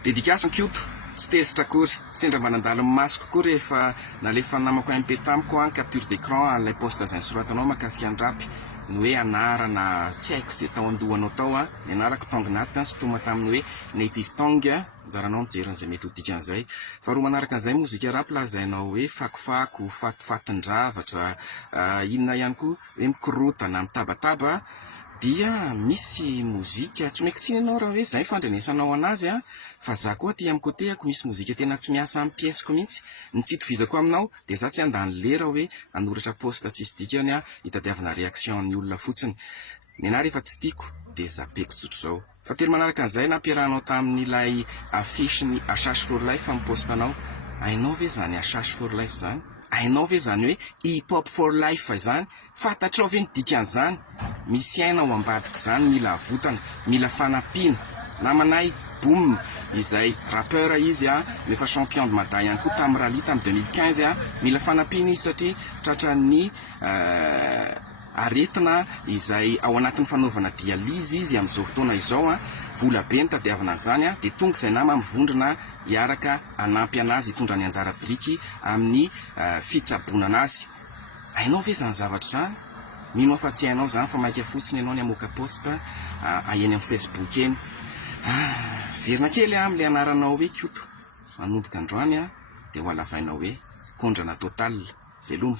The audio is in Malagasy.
Dédication Kyoto, tsy tezitra akory, sendra mba nandalo masoko koa rehefa nalefa namako MP tamiko an capture d'écran ilay poste zay soratanao makasika andrapy ny hoe anarana tsy haiko zay tao andohanao tao a ny anarako tongnata sy toma tamin'ny hoe native tongue anjaranao mijery an'izay mety ho dikan'izay faharoa manaraka an'izay mozika rap lazainao hoe fakofako fatifatindravatra inona ihany koa hoe mikorotana mitabataba dia misy mozika tsy mekitsiny ianao raha hoe zay fandrenesanao anazy a fa za koa aty amin'ny côtéako misy mozika tena tsy miasa amin'ny piesiko mihitsy ny tsy itovizako aminao dia za tsy andany lera hoe anoratra poste tsisy dikany a hitadiavana réaction ny olona fotsiny ny ana rehefa tsy tiako dia zapeko tsotro zao fa telo manaraka an'izay nampiarahanao tamin'ilay affiche ny Achache for life amin'ny postanao ainao ve zany Achache for life zany ainao ve zany hoe hip hop for life zany fantatrao ve ny dikan'izany misy aina ao ambadika zany mila avotana mila fanampiana namanay boom izay rappeur izy a nefa champion de mada ihany koa tamin'ny rally tamin'ny 2015 a mila fanampiana izy satria tratran'ny aretina izay ao anatin'ny fanaovana dialyse izy amin'izao fotoana izao a vola be ny tadiavana zany a dia tonga izay nama mivondrona hiaraka anampy anazy hitondra ny anjara biriky amin'ny fitsaboana anazy ainao ve zany zavatra zany mino afa tsy hainao zany fa maika fotsiny ianao ny amoaka poste eny amin'ny Facebook eny verina kely amin'ilay anaranao hoe Kyoto manomboka androany a dia ho alavainao hoe kondrana total veloma